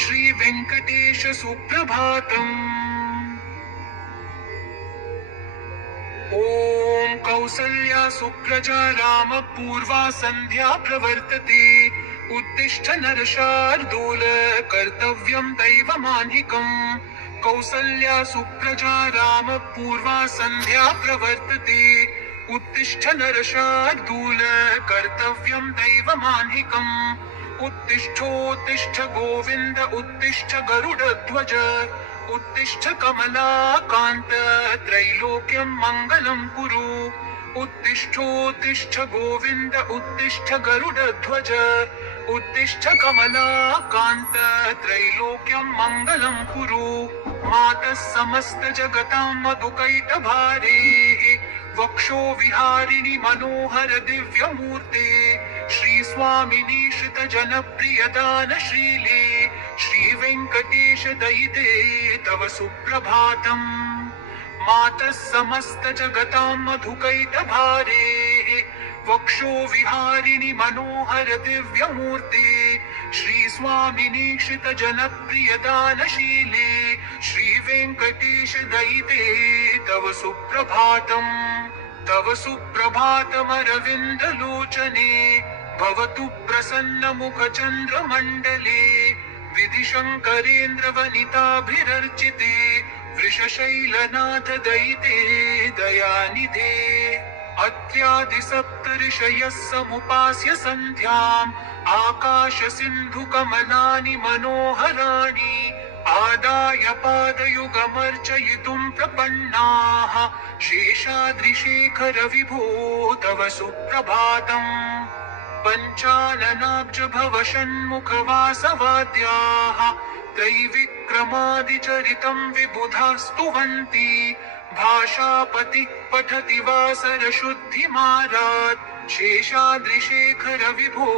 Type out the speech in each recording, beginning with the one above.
श्री वेंकटेश सुप्रभातम्। ओम कौसल्या सुप्रजा राम पूर्वा संध्या प्रवर्तते। उत्तिष्ठ नरशार्दूल कर्तव्यं दैवमान्हिकम्। कौसल्या सुप्रजा राम पूर्वा संध्या प्रवर्तते। उत्तिष्ठ नरशार्दूल कर्तव्यं दैवमान्हिकम्। उत्तिष्ठोत्तिष्ठ गोविन्द उत्तिष्ठ गरुडध्वज उत्तिष्ठ कमलाकान्त त्रैलोक्यं मङ्गलं कुरु। उत्तिष्ठोत्तिष्ठ गोविन्द उत्तिष्ठ गरुडध्वज उत्तिष्ठ कमलाकान्त त्रैलोक्यं मङ्गलं कुरु। मातः समस्त जगतां मधुकैटभारेः वक्षो विहारिणि मनोहर दिव्यमूर्ते। श्री स्वामिनी श्रित जनप्रिय दानशीले श्री वेंकटेश दयिते तव सुप्रभातम्। मातः समस्त जगतां मधुकैटभारेः वक्षो विहारिणि मनोहर दिव्यमूर्ते। श्री स्वामिनी श्रित जनप्रिय दानशीले श्री वेंकटेश दयिते तव सुप्रभातम्। तव सुप्रभातमरविन्दलोचने भवतु प्रसन्न मुख चन्द्रमण्डले। विधिशङ्करेन्द्रवनिताभिरर्चिते वृषशैलनाथ दयिते दयानिधे। अत्र्यादि सप्तऋषयः समुपास्य सन्ध्याम् आकाश सिन्धु कमलानि मनोहराणि आदाय पादयुगमर्चयितुं प्रपन्नाः। शेषाद्रिशेखर विभो तव सुप्रभातम्। पञ्चाननाब्ज भव षण्मुखवासवाद्याः त्रैविक्रमादिचरितं विबुधाः स्तुवन्ति। भाषापतिः पठति वासरशुद्धिमारात्। शेषाद्रिशेखर विभो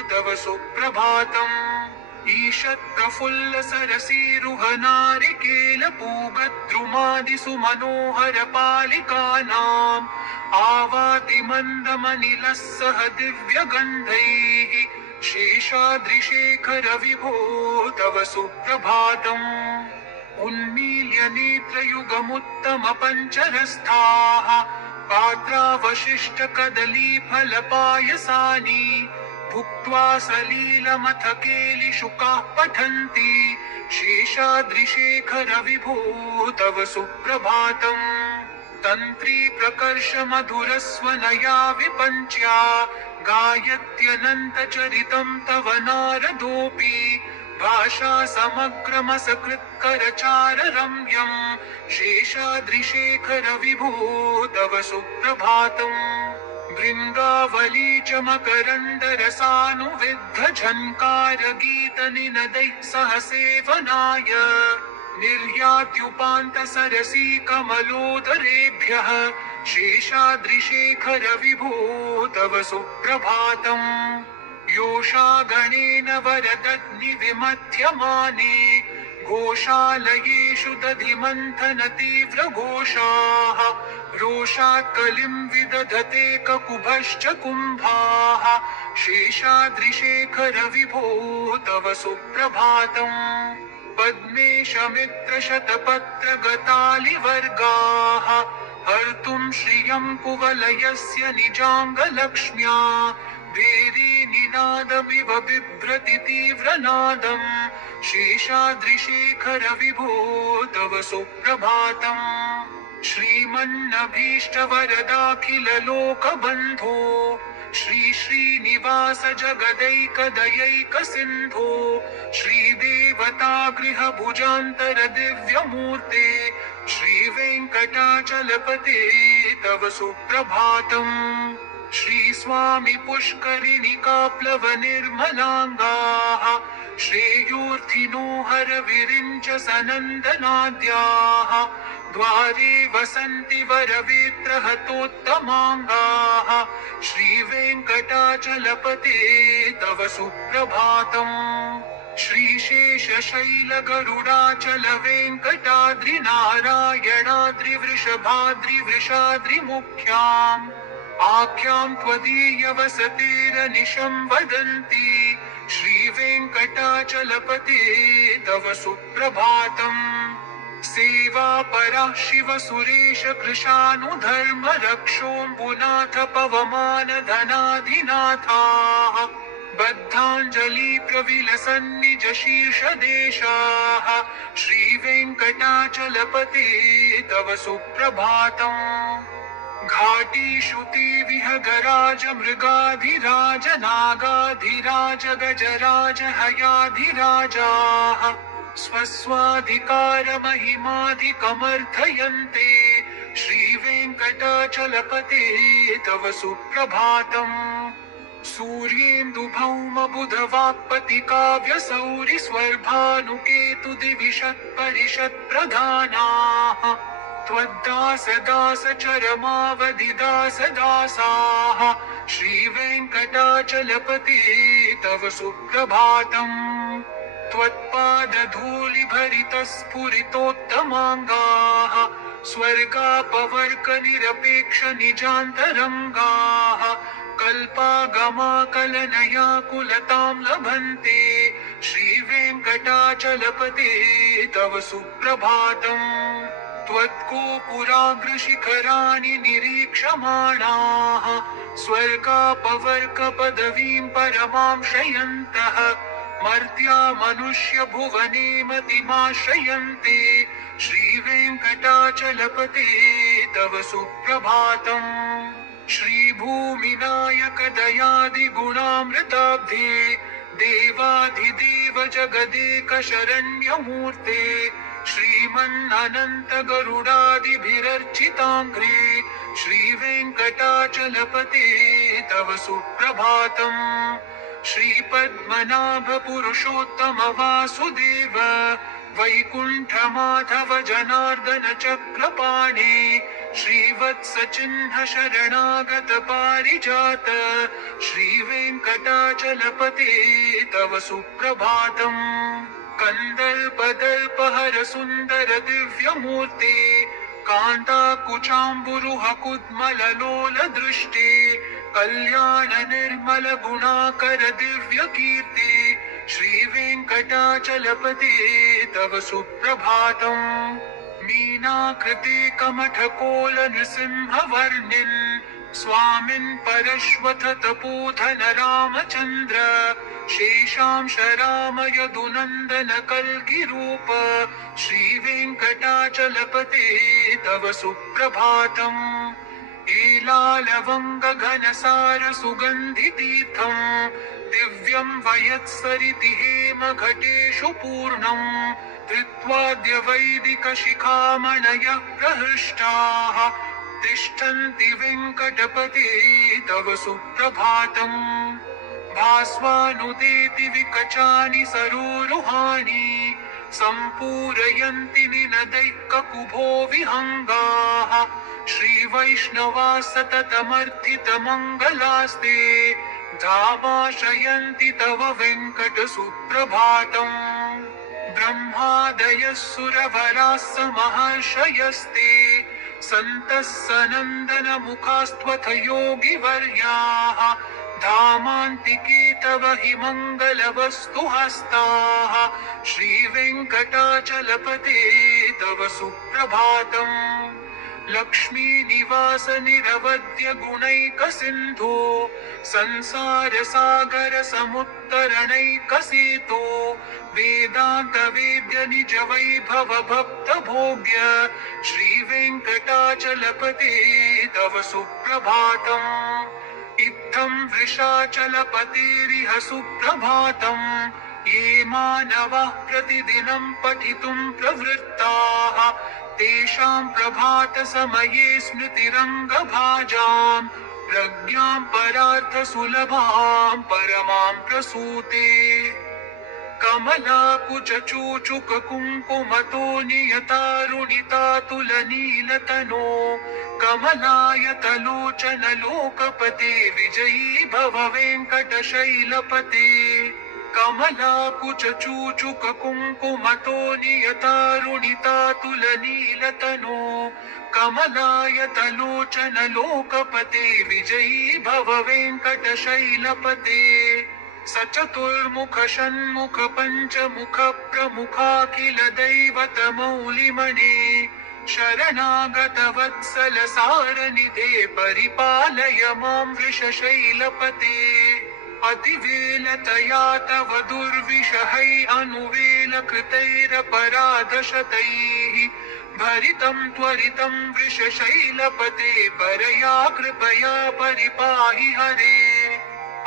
तव सुप्रभातम्। ईषत् प्रफुल्ल सरसीरुहनारिकेल पूगद्रुमादिसु मनोहर पालिकानाम् आवाति मन्दमनिलः सह दिव्यगन्धैः। शेषाद्रिशेखर विभो तव सुप्रभातम्। उन्मील्य नेत्रयुगमुत्तम पञ्चरस्थाः पात्रावशिष्ट कदलीफलपायसानि भुक्त्वा सलीलमथ केलिशुकाः पठन्ति। शेषाद्रिशेखर विभो तव सुप्रभातम्। तन्त्री प्रकर्ष मधुरस्वनया विपञ्च्या गायत्यनन्तचरितं तव नारदोऽपि। भाषा समग्रमसकृत्करचार रम्यम्। शेषाद्रिशेखर विभो तव सुप्रभातम्। भृङ्गावली च मकरन्दरसानुविद्ध झङ्कार गीतनिनदैः सह सेवनाय निर्यात्युपान्त सरसी कमलोदरेभ्यः। शेषाद्रिशेखर विभो तव सुप्रभातम्। योषागणेन वरदग्नि विमथ्यमाने घोषालयेषु दधिमन्थन तीव्रघोषाः रोषात् कलिं विदधते ककुभश्च कुम्भाः। शेषाद्रिशेखर विभो तव सुप्रभातम्। पद्मेशमित्रशतपत्रगतालिवर्गाः हर्तुं श्रियं कुवलयस्य निजाङ्गलक्ष्म्या। भेरी निनादमिव बिभ्रति तीव्रनादम्। शेषाद्रिशेखर विभो तव सुप्रभातम्। श्रीमन्नभीष्टवरदाखिल लोकबन्धो श्री श्रीनिवास जगदैकदयैक सिन्धो श्रीदेवतागृह भुजान्तर दिव्यमूर्ते श्री वेङ्कटाचलपते तव सुप्रभातम्। श्री स्वामी पुष्करिणिकाप्लव निर्मलाङ्गाः श्रेयोर्थिनो हर विरिञ्च सनन्दनाद्याः द्वारे वसन्ति वरवेत्रहतोत्तमाङ्गाः। श्री वेङ्कटाचलपते तव सुप्रभातम्। श्रीशेषशैल गरुडाचल वेङ्कटाद्रिनारायणाद्रिवृषभाद्रिवृषाद्रिमुख्याम् आख्यां त्वदीयवसतेरनिशं वदन्ति। श्रीवेङ्कटाचलपते तव सुप्रभातम् सेवापरा शिव सुरेश कृशानुधर्म रक्षोऽम्बुनाथ पवमान धनाधिनाथाः बद्धाञ्जलि प्रविलसन्निज शीर्षदेशाः श्रीवेङ्कटाचलपते तव सुप्रभातम् घाटीषु ते विहगराज मृगाधिराज नागाधिराज गजराज हयाधिराजाः स्वस्वाधिकार महिमाधिकमर्थयन्ते श्रीवेङ्कटाचलपते तव सुप्रभातम् सूर्येन्दुभौमबुधवाक्पतिकाव्यसौरि स्वर्भानुकेतु दिविषत्परिषत्प्रधानाः त्वद्दास दास चरमावधिदास दासाः श्रीवेङ्कटाचलपते तव सुप्रभातम् त्वत्पादधूलिभरितस्फुरितोत्तमाङ्गाः स्वर्गापवर्गनिरपेक्ष निजान्तरङ्गाः कल्पागमाकलनयाकुलतां लभन्ते श्रीवेङ्कटाचलपते तव सुप्रभातम् त्वत्कोपुराग्रशिखराणि निरीक्षमाणाः स्वर्गापवर्गपदवीं परमां शयन्तः मर्त्या मनुष्य भुवने मतिमाश्रयन्ते श्रीवेङ्कटाचलपते तव सुप्रभातम् श्रीभूमिनायक दयादिगुणामृताब्धे देवाधिदेव जगदेक शरण्यमूर्ते श्रीमन्ननन्त गरुडादिभिरर्चिताङ्घ्रे श्रीवेङ्कटाचलपते तव सुप्रभातम् श्रीपद्मनाभ पुरुषोत्तम वासुदेव वैकुण्ठमाधव जनार्दन चक्रपाणे श्रीवत्स चिह्न शरणागत पारिजात श्रीवेङ्कटाचलपते तव सुप्रभातम् कन्दर्पदर्पहर सुन्दर दिव्यमूर्ते कान्ताकुचाम्बुरुह कुद्मललोल दृष्टे कल्याण निर्मल गुणाकर दिव्य कीर्ति श्रीवेङ्कटाचलपते तव सुप्रभातम् मीनाकृते कमठकोल नृसिंहवर्णिन् स्वामिन् परश्वथ तपोधन रामचन्द्र शेषांश राम यदुनन्दन कल्गिरूप श्रीवेङ्कटाचलपते तव सुप्रभातम् एलालवङ्ग घनसार सुगन्धितीर्थम् दिव्यं वयत्सरिति हेम घटेषु पूर्णम् धृत्वाद्य वैदिक शिखामणयः प्रहृष्टाः तिष्ठन्ति वेङ्कटपते तव सुप्रभातम् भास्वानुदेति विकचानि सरोरुहाणि सम्पूरयन्ति निनदैः ककुभो विहङ्गाः श्रीवैष्णवा सततमर्थितमङ्गलास्ते धामाश्रयन्ति तव वेङ्कट सुप्रभातम् ब्रह्मादयः सुरवराः समहर्षयस्ते सन्तः सनन्दन मुखास्त्वथ योगिवर्याः धामान्तिके तव हि मङ्गलवस्तु हस्ताः श्रीवेङ्कटाचलपते तव सुप्रभातम् लक्ष्मी निवास निरवध्य गुणैक सिन्धो संसार सागर समुत्तरणैक सेतो वेदान्त वेद्य निज वैभव भक्त भोग्य श्रीवेङ्कटाचलपते तव सुप्रभातम् इत्थं वृषाचलपतेरिह सुप्रभातम् ये मानवाः प्रतिदिनं पठितुं प्रवृत्ताः तेषां प्रभात समये स्मृतिरङ्गभाजां प्रज्ञां परार्थ सुलभां परमां प्रसूते कमलाकुचूचुक कुङ्कुमतो नियतारुणितातुलनीलतनो कमलायतलोचन लोकपते विजयी भव वेङ्कटशैलपते कमलाकुचूचुक कुङ्कुमतो नियतारुणितातुलनीलतनो कमलायतलोचन लोकपते विजयी भव वेङ्कटशैलपते स चतुर्मुख षण्मुख पञ्चमुख प्रमुखाखिल दैवतमौलिमणे शरणागत वत्सल सारनिधे परिपालय मां वृषशैलपते अतिवेलतया तव दुर्विषहै अनुवेलकृतैरपराधशतैः भरितं त्वरितं वृषशैलपते परया कृपया परिपाहि हरे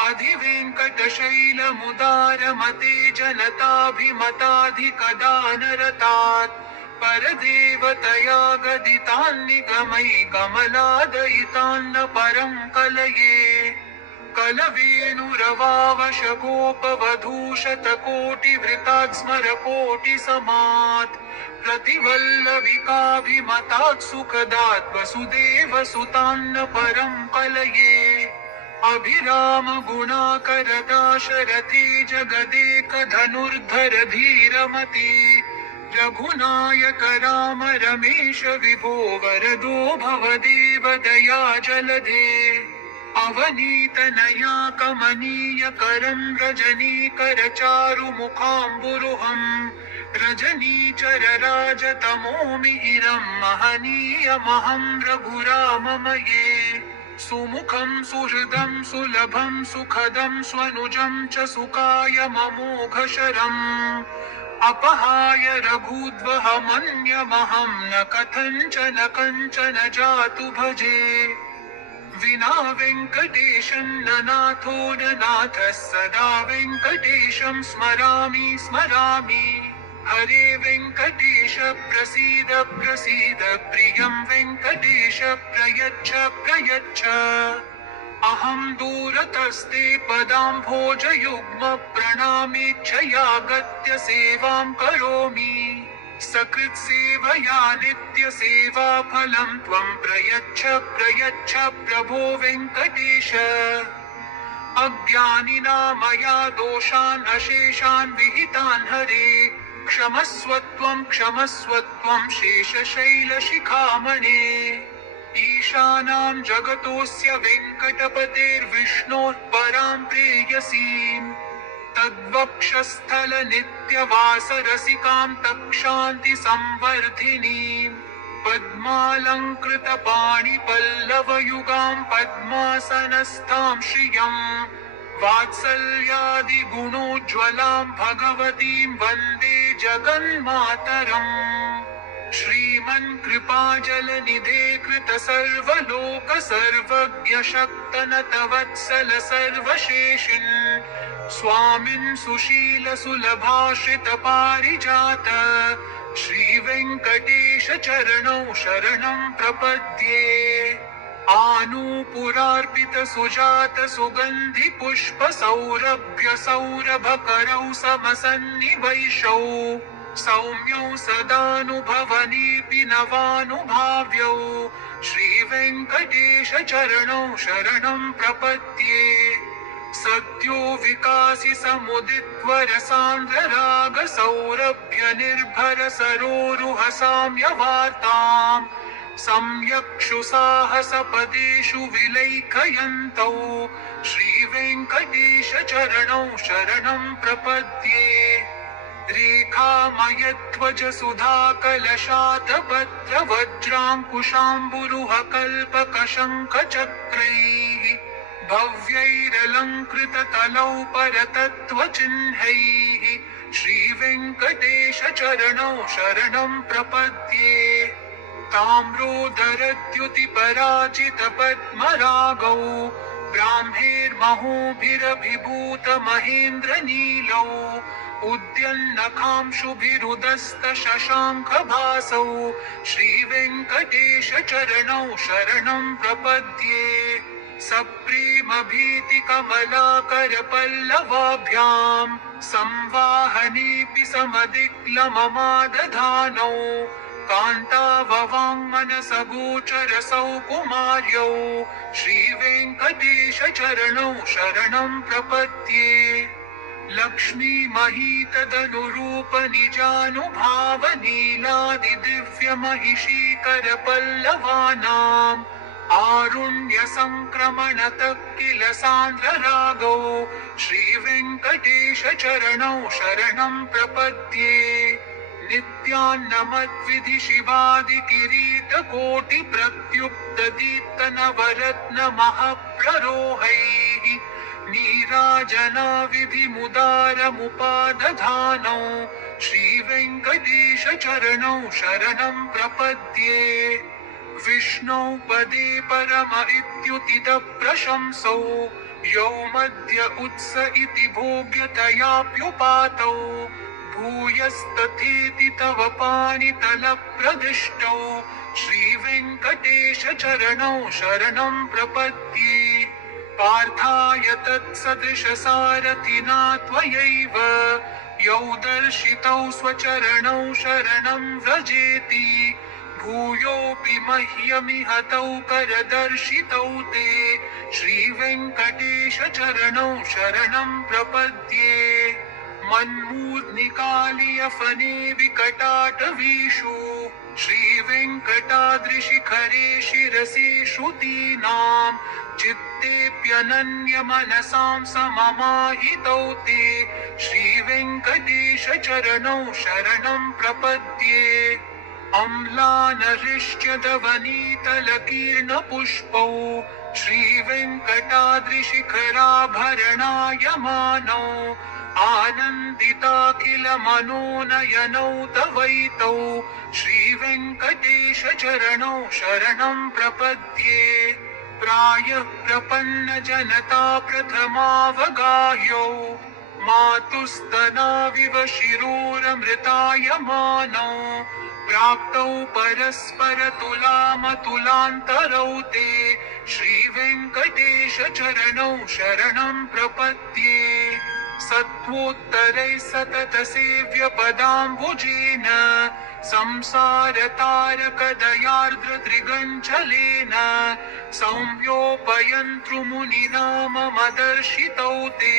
अधिवेङ्कटशैलमुदारमते जनताभिमताधिकदानरतात् परदेवतया गदितान्निगमै कमलादयितान्न परं कलये कलवेणुरवावशगोपवधूशतकोटिवृतात् स्मरकोटिसमात् प्रतिवल्लविकाभिमतात् सुखदात् वसुदेवसुतान्न परं कलये अभिराम गुणाकर दाशरथी जगदेकधनुर्धर धीरमती रघुनायक राम रमेश विभो वरदो भवदेव दया जलधे अवनीतनया कमनीय करं रजनीकर चारुमुखाम्बुरुहं रजनीचर राजतमो मिहिरं महनीयमहं रघुराममये सुमुखं सुहृदं सुलभं सुखदं स्वनुजं च सुकायममोघशरम् अपहाय रघुद्वहमन्यमहं न कथञ्चन कञ्चन जातु भजे विना वेङ्कटेशं न नाथो न नाथः सदा वेङ्कटेशं स्मरामि स्मरामि हरे वेङ्कटेश प्रसीद प्रसीद प्रियं वेङ्कटेश प्रयच्छ प्रयच्छ अहं दूरतस्ते पदाम्भोजयुग्म प्रणामेच्छया गत्य सेवां करोमि सकृत्सेवया नित्यसेवाफलं त्वं प्रयच्छ प्रयच्छ प्रभो वेङ्कटेश अज्ञानिना मया दोषान् अशेषान् विहितान् हरे क्षमस्व त्वं शेषशैलशिखामणे ईशानां जगतोऽस्य वेङ्कटपतेर्विष्णोः परां प्रेयसीम् तद्वक्षस्थलनित्यवासरसिकां तक्षान्तिसंवर्धिनीम् पद्मालङ्कृतपाणिपल्लवयुगां पद्मासनस्थां श्रियं वात्सल्यादिगुणोज्ज्वलां भगवतीं वन्दे जगन्मातरम् श्रीमन्कृपाजलनिधे कृत सर्वलोक सर्वज्ञ शक्तनतवत्सल सर्वशेषिन् स्वामिन् सुशील सुलभाश्रित पारिजात श्रीवेङ्कटेश चरणौ शरणं प्रपद्ये आनूपुरार्पित सुजात सुगन्धि पुष्प सौरभ्य सौरभकरौ समसन्निवैशौ सौम्यौ सदानुभवनेऽपि नवानुभाव्यौ श्रीवेङ्कटेश चरणौ शरणं प्रपद्ये सद्यो विकासि समुदित्वरसान्द्रराग सौरभ्य निर्भर सरोरुह साम्यवार्ताम् सम्यक्षु साहसपदेषु विलैकयन्तौ श्रीवेङ्कटेश चरणौ शरणं प्रपद्ये रेखामयध्वज सुधाकलशातपत्र वज्राङ्कुशाम्बुरुह कल्पकशङ्खचक्रैः भव्यैरलङ्कृततलौ परतत्त्वचिह्नैः श्रीवेङ्कटेश चरणौ शरणं प्रपद्ये ताम्रोदरद्युतिपराजितपद्मरागौ ब्राह्मेर्महोभिरभिभूत महेन्द्रनीलौ उद्यन्नखांशुभिरुदस्तशशाङ्खभासौ श्रीवेङ्कटेश चरणौ शरणं प्रपद्ये सप्रेमभीतिकमलाकरपल्लवाभ्यां संवाहनेऽपि समदिक्लममादधानौ कान्ताववाङ्मनसगोचरसौ कुमार्यौ श्रीवेङ्कटेश चरणौ शरणं प्रपद्ये लक्ष्मीमहीतदनुरूपनिजानुभावनीलादिदिव्यमहिषीकरपल्लवानां आरुण्यसङ्क्रमणतः किल सान्द्ररागौ श्रीवेङ्कटेशचरणौ शरणं प्रपद्ये नित्यान्नमद्विधि शिवादिकिरीटकोटिप्रत्युक्तदीप्तनवरत्नमहाप्ररोहैः नीराजनाविधिमुदारमुपादधानौ श्रीवेङ्कटेशचरणौ शरणं प्रपद्ये विष्णौ पदे परम इत्युतितः प्रशंसौ यौ मध्य उत्स इति भोग्यतयाप्युपातौ भूयस्तथेति तव पाणितलप्रदिष्टौ श्रीवेङ्कटेशचरणौ शरणं प्रपद्ये पार्थाय तत्सदृशसारथिना त्वयैव यौ दर्शितौ स्वचरणौ शरणं व्रजेति भूयोऽपि मह्यमिह तौ करदर्शितौ ते श्रीवेङ्कटेशचरणौ शरणं प्रपद्ये मन्मूर्ध्निकालियफने विकटाटवीषु श्रीवेङ्कटाद्रिशिखरे शिरसि श्रुतीनां चित्तेऽप्यनन्यमनसां सममाहितौ ते श्रीवेङ्कटेशचरणौ शरणं प्रपद्ये अम्लानहृष्यदवनीतलकीर्णपुष्पौ श्रीवेङ्कटाद्रिशिखराभरणायमानौ आनन्दिताखिलमनोनयनौ तवैतौ श्रीवेङ्कटेशचरणौ शरणं प्रपद्ये प्रायः प्रपन्नजनता प्रथमावगाह्यौ मातुस्तनाविव शिरोरमृतायमानौ प्राप्तौ परस्परतुलामतुलान्तरौ ते श्रीवेङ्कटेशचरणौ शरणं प्रपद्ये सत्त्वोत्तरैः सततसेव्यपदाम्बुजेन संसारतारकदयार्द्रत्रिगञ्चलेन संव्योपयन्तृमुनिनाममदर्शितौ ते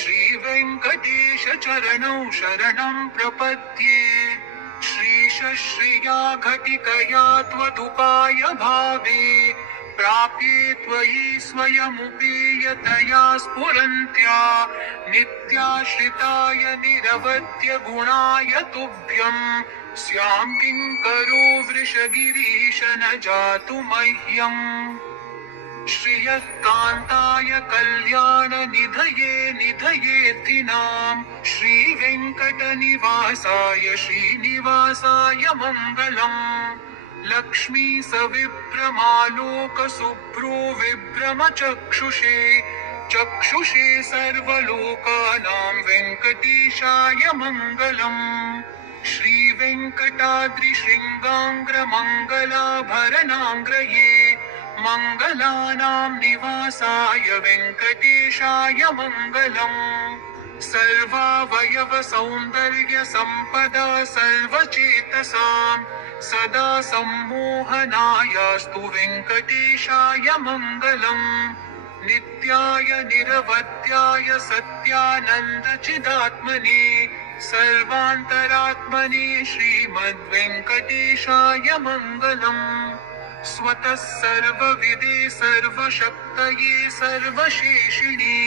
श्रीवेङ्कटेशचरणौ शरणं प्रपद्ये श्रीशश्रिया घटिकया त्वदुपाय भावे प्राप्ये त्वयि स्वयमुपेयतया स्फुरन्त्या नित्याश्रिताय निरवध्य गुणाय तुभ्यं स्यां किङ्करो वृषगिरीश न जातु मह्यम् श्रियः कान्ताय कल्याणनिधये निधयेऽर्थिनां श्रीवेङ्कटनिवासाय श्रीनिवासाय मङ्गलम् लक्ष्मी सविभ्रमालोकशुभ्रो विभ्रमचक्षुषे चक्षुषे सर्वलोकानां वेङ्कटेशाय मङ्गलम् श्रीवेङ्कटाद्रिशृङ्गाङ्ग्रमङ्गलाभरणाङ्ग्रये मङ्गलानां निवासाय वेङ्कटेशाय मङ्गलम् सर्वावयवसौन्दर्यसम्पदा सर्वचेतसां सदा सम्मोहनायास्तु वेङ्कटेशाय मङ्गलम् नित्याय निरवध्याय सत्यानन्दचिदात्मने सर्वान्तरात्मने श्रीमद्वेङ्कटेशाय मङ्गलम् स्वतः सर्वविदे सर्वशक्तये सर्वशेषिणे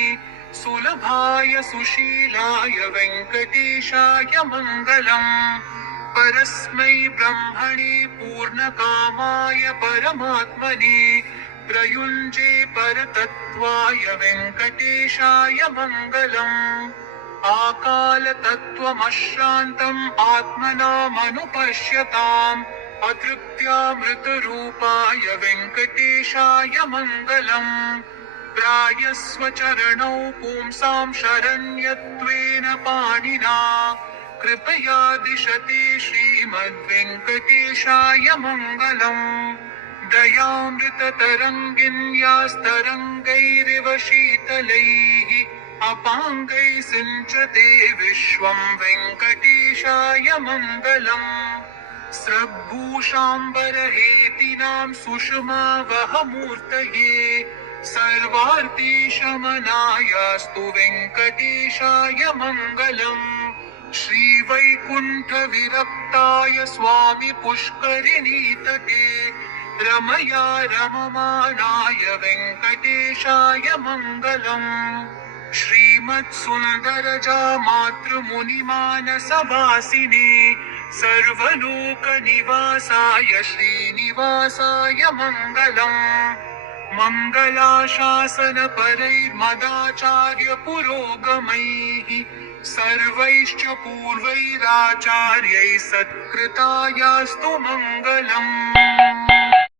सुलभाय सुशीलाय वेङ्कटेशाय मङ्गलम् परस्मै ब्रह्मणे पूर्णकामाय परमात्मने प्रयुञ्जे परतत्त्वाय वेङ्कटेशाय मङ्गलम् आकालतत्त्वमश्रान्तम् आत्मनामनुपश्यताम् अतृप्त्यामृतरूपाय वेङ्कटेशाय मङ्गलम् प्रायस्वचरणौ पुंसां शरण्यत्वेन पाणिना कृपया दिशते श्रीमद्वेङ्कटेशाय मङ्गलम् दयामृततरङ्गिन्यास्तरङ्गैरिव शीतलैः अपाङ्गैः सिञ्चते विश्वं वेङ्कटेशाय मङ्गलम् स्रग्भूषाम्बरहेतीनां सुषमावहमूर्तये सर्वार्तिशमनायास्तु वेङ्कटेशाय मङ्गलम् श्रीवैकुण्ठविरक्ताय स्वामि पुष्करिणीतटे रमया रममाणाय वेङ्कटेशाय मङ्गलम्। श्रीमत्सुन्दरजा मातृमुनिमानसवासिने सर्वलोकनिवासाय श्रीनिवासाय मङ्गलम्। मङ्गलाशासनपरैर्मदाचार्य पुरोगमैः सर्वैश्च पूर्वैराचार्यैः सत्कृतायास्तु मङ्गलम्।